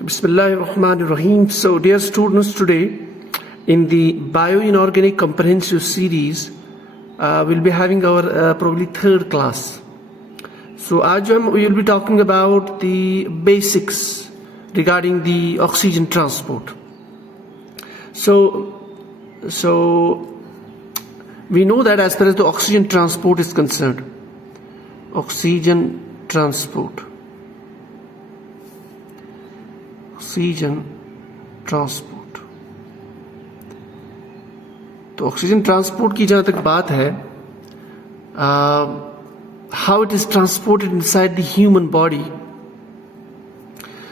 Bismillahirrahmanirrahim. So, dear students, today in the Bioinorganic Comprehensive Series, we'll be having our probably third class. So, we will be talking about the basics regarding the oxygen transport. So we know that as far as the oxygen transport is concerned, oxygen transport. तो oxygen transport की जहां तक बात है, how it is transported inside the human body.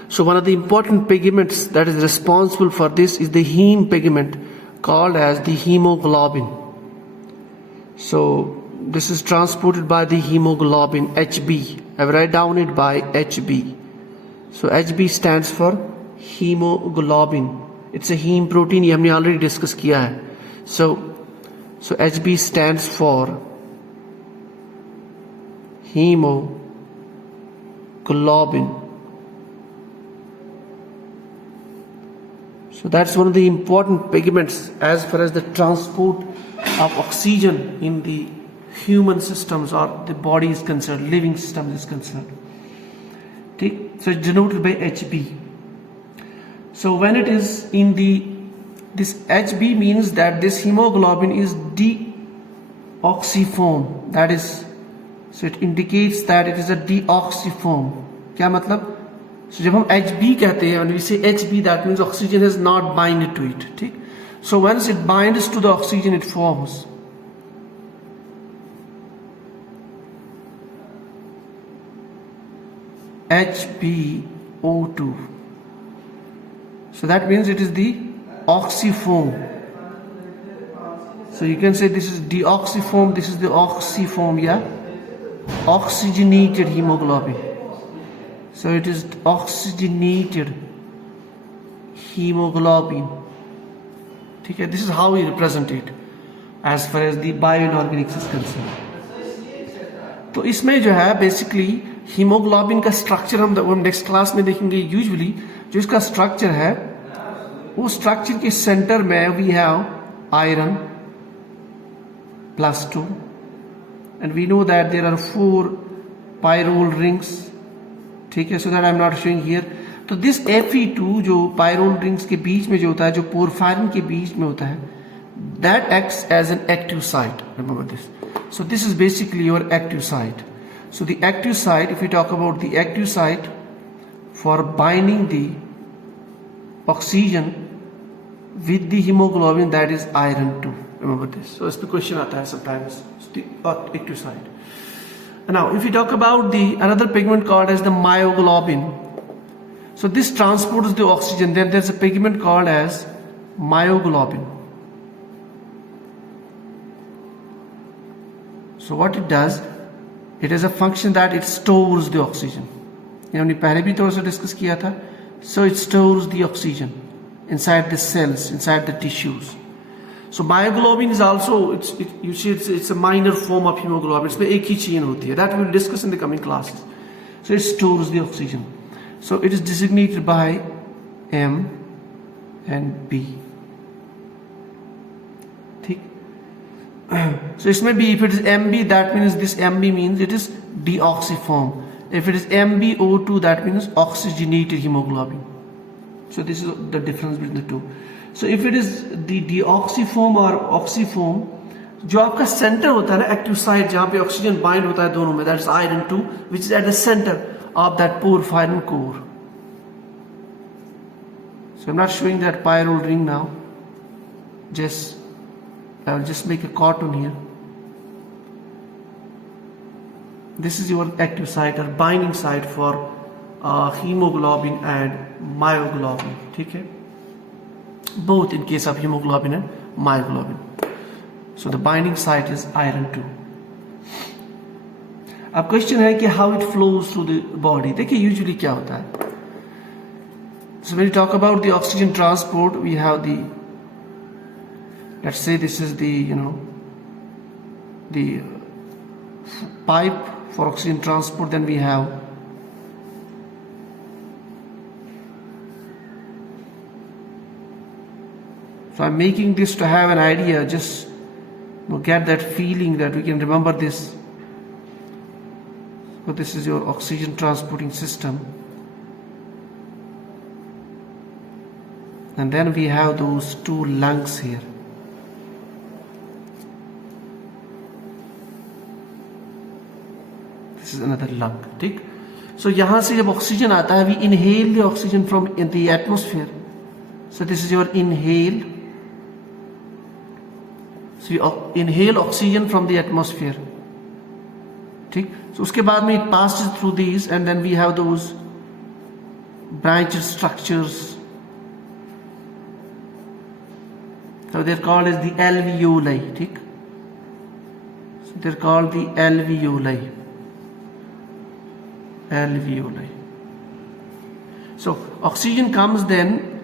So one of the important pigments that is responsible for this is the heme pigment called as the hemoglobin. So this is transported by the hemoglobin Hb. I will write down it by Hb. So Hb stands for hemoglobin. It's a heme protein, ये हमने already discuss किया है. So Hb stands for hemoglobin. So that's one of the important pigments as far as the transport of oxygen in the human systems or the body is concerned, living system is concerned. Okay? So it's denoted by Hb. So when it is in this Hb means that this hemoglobin is deoxyform. That is, so it indicates that it is a deoxyform. क्या मतलब? So जब हम Hb कहते हैं, when we say Hb, that means oxygen has not binded to it. ठीक? So once it binds to the oxygen, it forms HbO2. So that means it is the oxyform. So you can say this is deoxyform, this is the oxyform, yeah? Oxygenated hemoglobin. So it is oxygenated hemoglobin. Okay, this is how we represent it as far as the bioinorganics is concerned. तो इसमें जो है basically haemoglobin का structure हम next class में देखेंगे. Usually जो इसका स्ट्रक्चर है, वो स्ट्रक्चर के सेंटर में we have iron +2 and we know that there are 4 pyrrole rings. ठीक है, so that I am not showing here. तो this Fe2 जो pyrrole rings के बीच में जो होता है, जो पोरफायरिन के बीच में होता है, that acts as an active site. Remember this. So this is basically your active site. So the active site, if we talk about the active site for binding the oxygen with the hemoglobin, that is iron 2. Remember this. So it's the question आता है sometimes. It's the active site. Now if we talk about the another pigment called as the myoglobin. So this transports the oxygen. Then there's a pigment called as myoglobin. So what it does, it has a function that it stores the oxygen. ये हमने पहले भी थोड़ा सा discuss किया था. So it stores the oxygen inside the cells, inside the tissues. So myoglobin is also, it's a minor form of hemoglobin. इसमें एक ही चेन होती है. That we will discuss in the coming classes. So it stores the oxygen. So it is designated by M and B. ठीक? So इसमें भी, if it is Mb, that means this Mb means it is deoxyform. If it is MbO2, that means oxygenated hemoglobin. So this is the difference between the two. So if it is the deoxyform or oxyform, जो आपका centre होता है ना, active site जहाँ पे oxygen bind होता है दोनों में, that is iron 2, which is at the center of that porphyrin core. So I'm not showing that pyrrole ring now. I will just make a cartoon here. This is your active site or binding site for hemoglobin and myoglobin. ठीक है? Both in case of hemoglobin and myoglobin. So the binding site is iron 2. अब question है कि how it flows through the body. देखिए usually क्या होता है. So when we talk about the oxygen transport, we have the, let's say this is the the pipe for oxygen transport. Then we have So I'm making this to have an idea, just get that feeling that we can remember this. So this is your oxygen transporting system. And then we have those two lungs here. This is another lung, ठीक? So यहाँ से जब oxygen आता है, we inhale the oxygen from in the atmosphere. So this is your inhale. So you inhale oxygen from the atmosphere. ठीक? So उसके बाद में it passes through these, and then we have those branch structures. So they're called as the alveoli. ठीक? So they're called the alveoli. Alveoli. So oxygen comes then,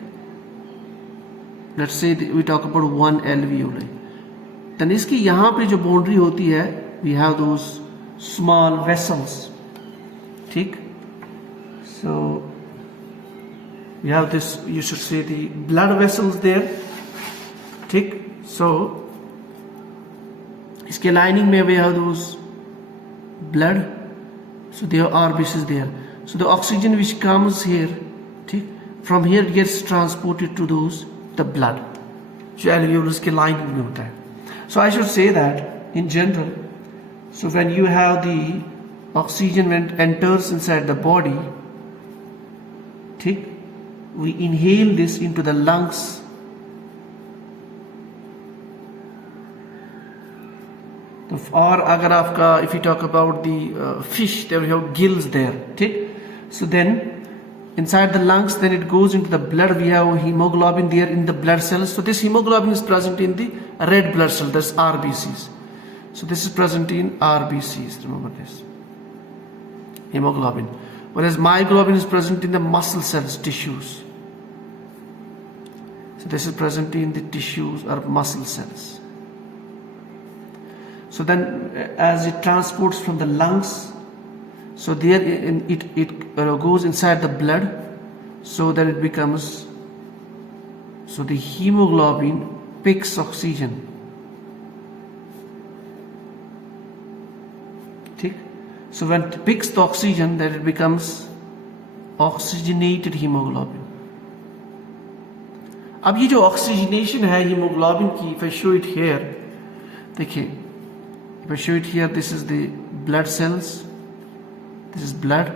let's say we talk about one alveoli. Then इसकी यहाँ पे जो boundary होती है, we have those small vessels. ठीक? So we have this, you should say the blood vessels there. ठीक? So इसके lining में we have those blood. So there are RBCs there. So the oxygen which comes here, ठीक? From here it gets transported to those the blood. जो alveolus के lining में होता है. So I should say that in general, so when you have the oxygen when it enters inside the body, ठीक? We inhale this into the lungs. और अगर आपका if you talk about the fish, they will have gills there, ठीक? So then inside the lungs, then it goes into the blood. We have hemoglobin there in the blood cells. So this hemoglobin is present in the red blood cell, that's RBCs. So this is present in RBCs, remember this, hemoglobin. Whereas myoglobin is present in the muscle cells, tissues. So this is present in the tissues or muscle cells. So then as it transports from the lungs, so there it goes inside the blood, so that it becomes, so the hemoglobin picks oxygen. ठीक? So when it picks the oxygen, then it becomes oxygenated hemoglobin. अब ये जो oxygenation है hemoglobin की, if I show it here, देखिए, if I show it here, this is the blood cells, this is blood.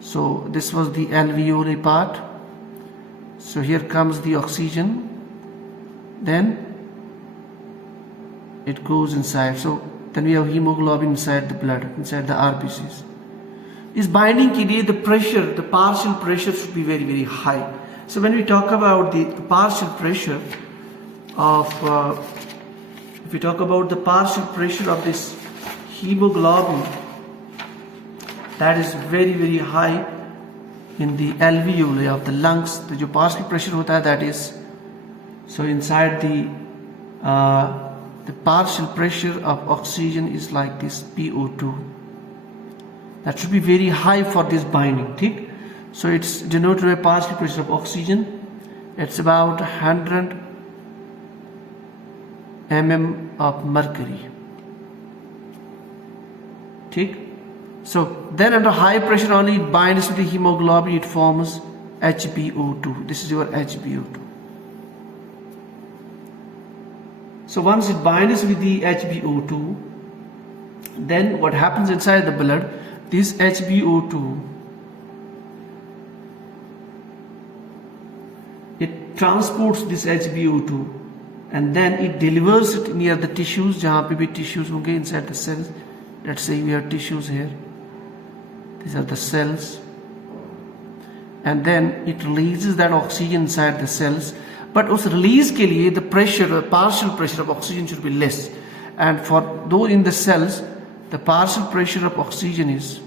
So this was the alveoli part. So here comes the oxygen, then it goes inside. So then we have hemoglobin inside the blood, inside the RBCs. Is binding के लिए the pressure, the partial pressure should be very, very high. So when we talk about the partial pressure of if we talk about the partial pressure of this hemoglobin, that is very, very high in the alveoli of the lungs. The जो partial pressure होता है, that is, so inside the partial pressure of oxygen is like this PO2. That should be very high for this binding, ठीक? So it's denoted by partial pressure of oxygen. It's about 100 mm of mercury. ठीक? So then under high pressure only it binds to the hemoglobin, it forms HbO2. This is your HbO2. So once it binds with the HbO2, then what happens inside the blood, this HbO2, it transports this HbO2 and then it delivers it near the tissues, जहाँ पे भी tissues होंगे inside the cells. Let's say we have tissues here. These are the cells. And then it releases that oxygen inside the cells. But उस release के लिए the pressure, the partial pressure of oxygen should be less. And for those in the cells, the partial pressure of oxygen is,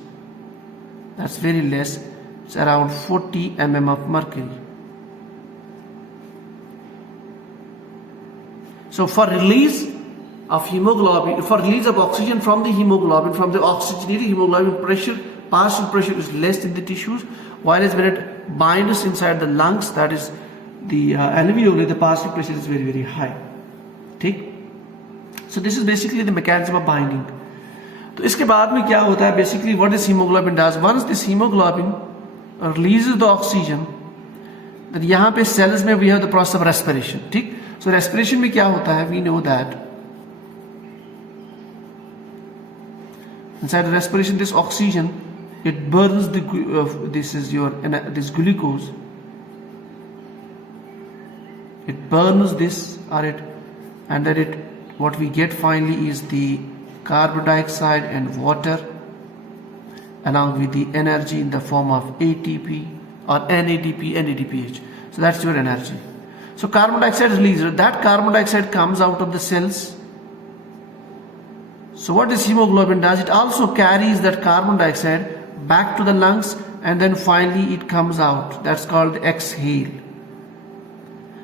that's very less. It's around 40 mm of mercury. So for release of hemoglobin, for release of oxygen from the hemoglobin, from the oxygenated hemoglobin, pressure, partial pressure is less in the tissues, whereas when it binds inside the lungs, that is the alveoli, the partial pressure is very, very high. ठीक. So this is basically the mechanism of binding. तो इसके बाद में क्या होता है? Basically what this hemoglobin does, once this hemoglobin releases the oxygen, then यहाँ पे cells में we have the process of respiration. ठीक. So respiration में क्या होता है? We know that inside the respiration, this oxygen, it burns the this glucose. It burns this, and then what we get finally is the carbon dioxide and water, along with the energy in the form of ATP or NADP, NADPH. So that's your energy. So carbon dioxide is released. That carbon dioxide comes out of the cells. So what this hemoglobin does, it also carries that carbon dioxide back to the lungs, and then finally it comes out. That's called the exhale.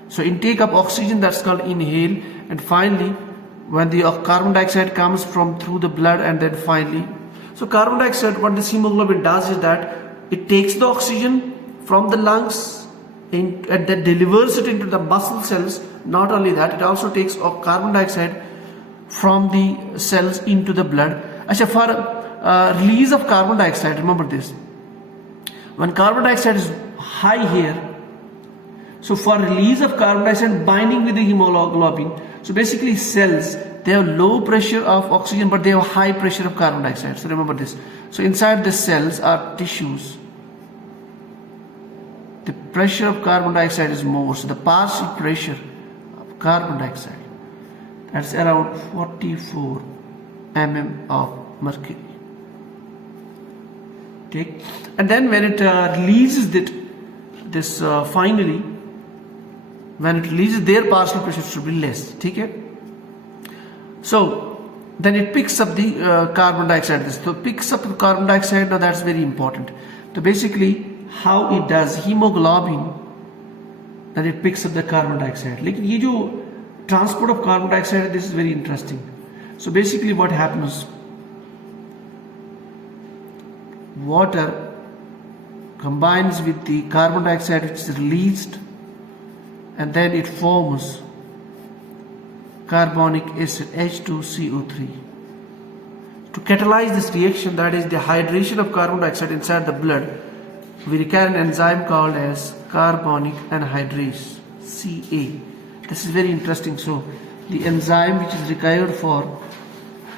So intake of oxygen, that's called inhale, and finally when the carbon dioxide comes from through the blood, and then finally, so carbon dioxide, what this hemoglobin does is that it takes the oxygen from the lungs and then delivers it into the muscle cells. Not only that, it also takes carbon dioxide from the cells into the blood. Actually, for release of carbon dioxide, remember this, when carbon dioxide is high here, so for release of carbon dioxide binding with the hemoglobin, so basically cells, they have low pressure of oxygen but they have high pressure of carbon dioxide. So remember this. So inside the cells are tissues. The pressure of carbon dioxide is more. So the partial pressure of carbon dioxide, that's around 44 mm of mercury. Okay. And then when it releases this finally, when it releases, their partial pressure should be less. Okay. So then it picks up the carbon dioxide. So picks up the carbon dioxide. Now that's very important. So basically how it does, hemoglobin, that it picks up the carbon dioxide. लेकिन ये जो transport of carbon dioxide, this is very interesting. So basically what happens, water combines with the carbon dioxide which is released, and then it forms carbonic acid H2CO3. To catalyze this reaction, that is the hydration of carbon dioxide inside the blood, we require an enzyme called as carbonic anhydrase, CA. This is very interesting. So the enzyme which is required for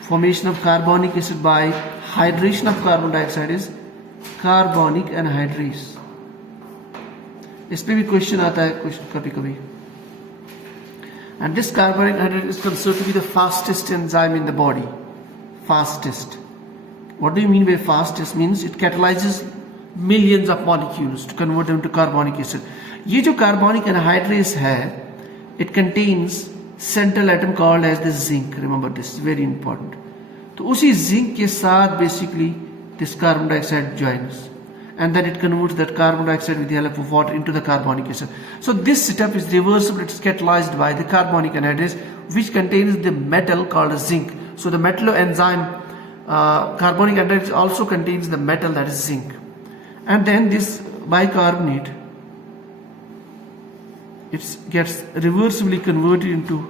formation of carbonic acid by hydration of carbon dioxide is carbonic anhydrase. इस पे भी question आता है कभी कभी. And this carbonic anhydrase is considered to be the fastest enzyme in the body. Fastest. What do you mean by fastest? Means it catalyzes millions of molecules to convert them to carbonic acid. ये जो carbonic anhydrase है, it contains central atom called as the zinc. Remember this is very important. तो उसी zinc के साथ basically this carbon dioxide joins, and then it converts that carbon dioxide with the help of water into the carbonic acid. So this step is reversible. It's catalyzed by the carbonic anhydrase, which contains the metal called zinc. So the metal enzyme carbonic anhydrase also contains the metal, that is zinc. And then this bicarbonate, it gets reversibly converted into,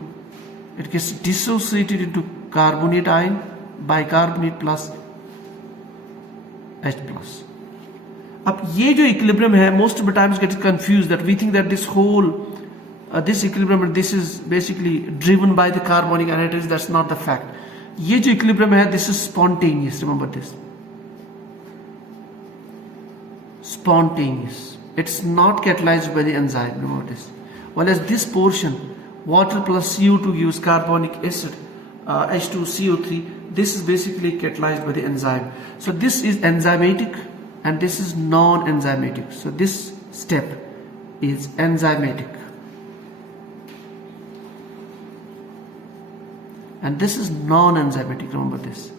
it gets dissociated into carbonate ion, bicarbonate plus H plus. अब ये जो equilibrium है, most of the times gets confused, that we think that this whole this equilibrium, this is basically driven by the carbonic anhydrase. That's not the fact. ये जो equilibrium है, this is spontaneous. Remember this. Spontaneous. It's not catalyzed by the enzyme. Remember this. Whereas this portion, water plus CO2 gives carbonic acid, H2CO3. This is basically catalyzed by the enzyme. So this is enzymatic, and this is non-enzymatic. So this step is enzymatic, and this is non-enzymatic. Remember this.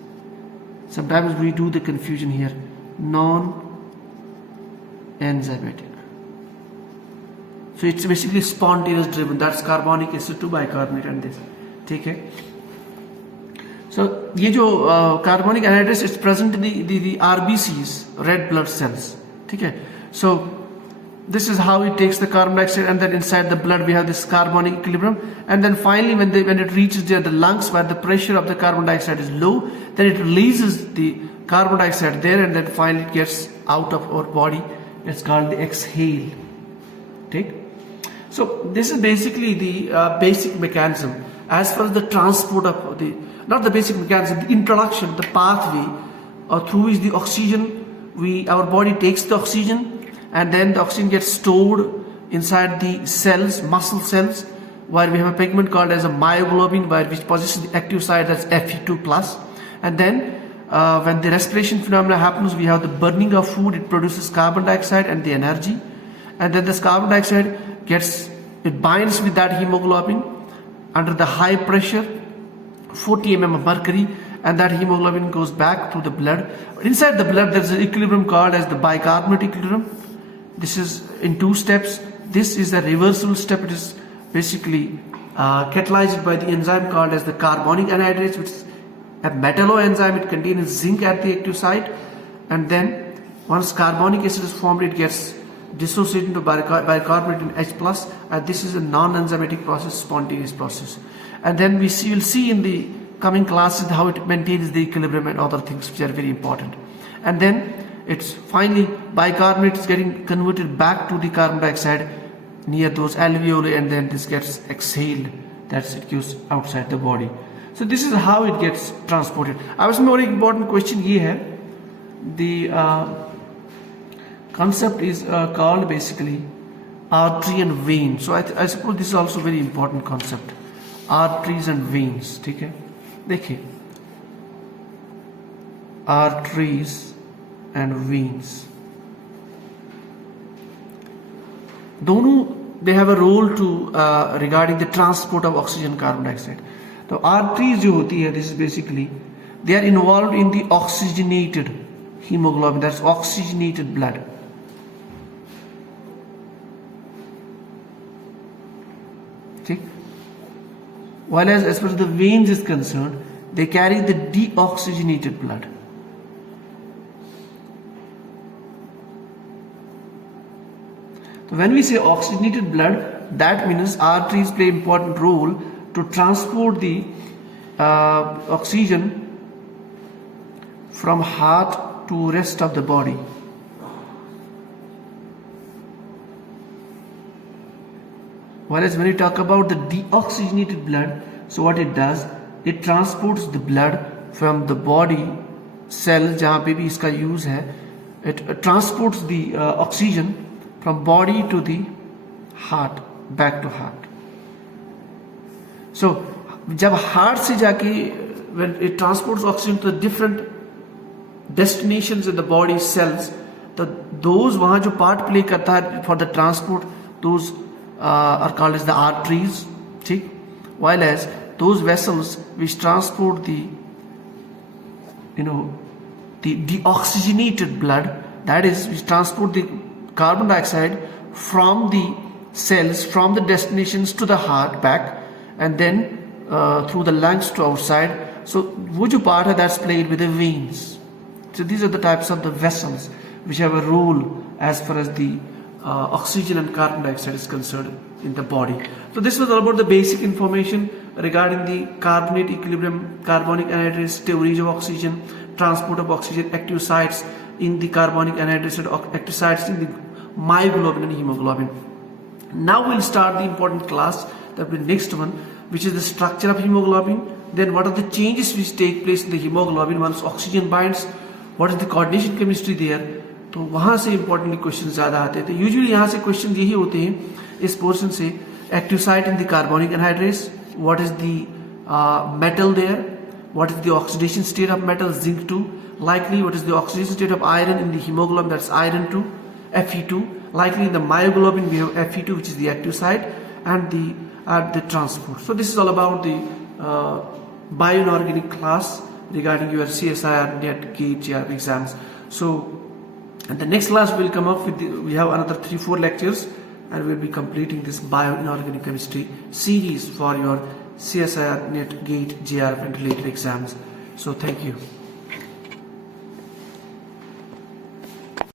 Sometimes we do the confusion here. Non-enzymatic. So it's basically spontaneous driven. That's carbonic acid to bicarbonate and this. ठीक है. So ये जो carbonic anhydrase is present in the RBCs, red blood cells. ठीक है. So this is how it takes the carbon dioxide, and then inside the blood we have this carbonic equilibrium, and then finally when it reaches the lungs where the pressure of the carbon dioxide is low, then it releases the carbon dioxide there, and then finally it gets out of our body. It's called the exhale. Take. So this is basically the basic mechanism as far as the transport of the, not the basic mechanism, the introduction, the pathway through which the oxygen, our body takes the oxygen, and then the oxygen gets stored inside the cells, muscle cells, where we have a pigment called as a myoglobin, which possesses the active site as Fe2+. And then when the respiration phenomena happens, we have the burning of food, it produces carbon dioxide and the energy. And then this carbon dioxide it binds with that hemoglobin under the high pressure, 40 mm of mercury, and that hemoglobin goes back to the blood. Inside the blood there is an equilibrium called as the bicarbonate equilibrium. This is in 2 steps. This is a reversible step. It is basically catalyzed by the enzyme called as the carbonic anhydrase, which is a metalloenzyme. It contains zinc at the active site, and then once carbonic acid is formed, it gets dissociated into bicarbonate in H+, and this is a non-enzymatic process, spontaneous process. And then we'll see in the coming classes how it maintains the equilibrium and other things which are very important. And then it's finally bicarbonate is getting converted back to the carbon dioxide near those alveoli, and then this gets exhaled. That's it goes outside the body. So this is how it gets transported. I was more important question here. The concept is called basically artery and vein. So I suppose this is also very important concept. Arteries and veins. ठीक है? देखिए. Arteries and veins. दोनों they have a role to regarding the transport of oxygen, carbon dioxide. तो arteries जो होती है, this is basically they are involved in the oxygenated hemoglobin, that's oxygenated blood. Okay. While as far as the veins is concerned, they carry the deoxygenated blood. So when we say oxygenated blood, that means arteries play important role to transport the oxygen from heart to rest of the body. Whereas when you talk about the deoxygenated blood, so what it does, it transports the blood from the body cell, जहाँ पे भी इसका use है, it transports the oxygen from body to the heart, back to heart. So जब heart से जाके when it transports oxygen to the different destinations in the body cells, those वहाँ जो part play करता है for the transport, those are called as the arteries, ठीक? While as those vessels which transport the deoxygenated blood, that is, which transport the carbon dioxide from the cells, from the destinations to the heart back, and then through the lungs to outside. So वो जो part है, that's played with the veins. So these are the types of the vessels which have a role as far as the oxygen and carbon dioxide is concerned in the body. So this was all about the basic information regarding the carbonate equilibrium, carbonic anhydrase, storage of oxygen, transport of oxygen, active sites in the carbonic anhydrase, active sites in the myoglobin and hemoglobin. Now we'll start the important class, that will be next one, which is the structure of hemoglobin. Then what are the changes which take place in the hemoglobin once oxygen binds? What is the coordination chemistry there? तो वहाँ से importantly question ज़्यादा आते हैं. तो usually यहाँ से question यही होते हैं इस पोर्शन से. Active site in the carbonic anhydrase, what is the metal there, what is the oxidation state of metal, zinc 2. likely what is the oxidation state of iron in the hemoglobin, that's iron 2, Fe2. likely in the myoglobin we have Fe2, which is the active site, and the transport. So this is all about the bioinorganic class regarding your CSIR, NET, GATE, GRE exams. So and the next class will come up with we have another 3-4 lectures, and we'll be completing this bioinorganic chemistry series for your CSIR, NET, GATE, GRE and related exams. So thank you.